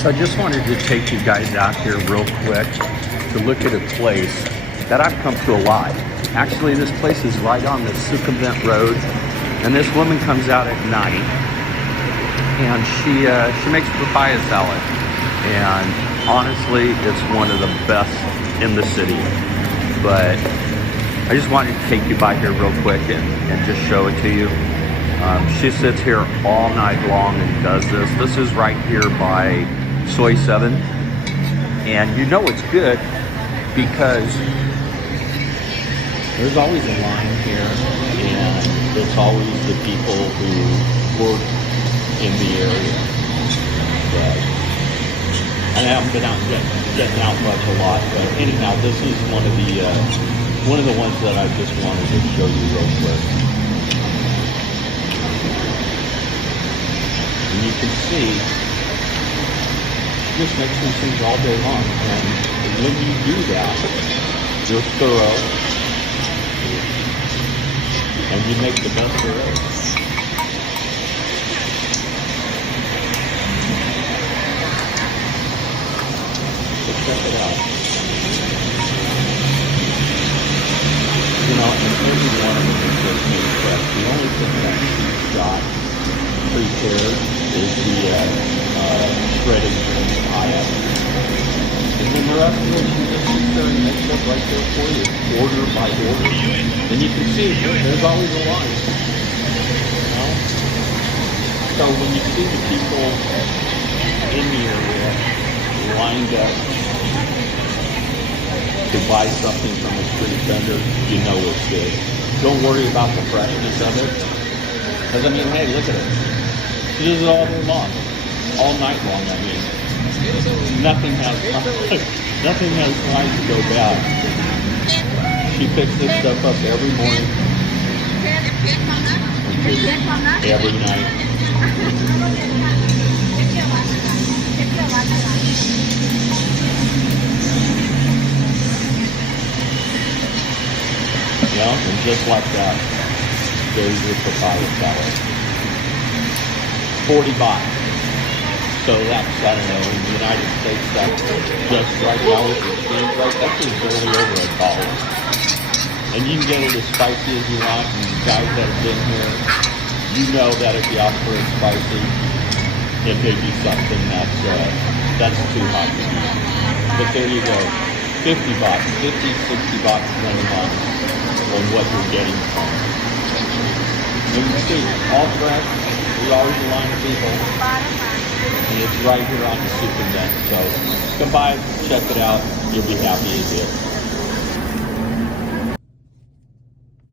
So I just wanted to take you guys out here real quick to look at a place that I've come to a lot. Actually, this place is right on the Sukhumvit Rd, and this woman comes out at night, and she makes papaya salad, and honestly, it's one of the best in the city. But I just wanted to take you by here real quick and just show it to you. She sits here all night long and does this. This is right here by Soy 7, and you know it's good because there's always a line here, and it's always the people who work in the area. But I haven't been out getting out much a lot, but anyhow, this is one of the ones that I just wanted to show you real quick. And you can see just makes these things all day long, and when you do that, you're thorough, and you make the best there is. So check it out. You know, and every one of them is just made fresh. The only thing that she's got prepared is the shredded papaya. And then the rest of it, she just sits there and makes it right there for you, order by order. And you can see there's always a line. You know? So when you see the people in the area lined up to buy something from a street vendor, you know it's good. Don't worry about the freshness of it. Because I mean, hey, look at it. This is all day long. All night long, I mean. Nothing has time to go bad. She picks this stuff up every morning. Every night. Yeah, and just like that, there's your papaya salad. 40 baht. So that's, I don't know, in the United States, that's just right now with the exchange rate, that's just barely over $1. And you can get it as spicy as you want, and guys that have been here, you know that if you opt for it spicy, it may be something that's too hot to eat. But there you go, 50 baht, 50, 60 baht, depending on what you're getting from it. And you see, all fresh, there's always a line of people. And it's right here on the Sukhumvit. So come by, check it out. You'll be happy you did.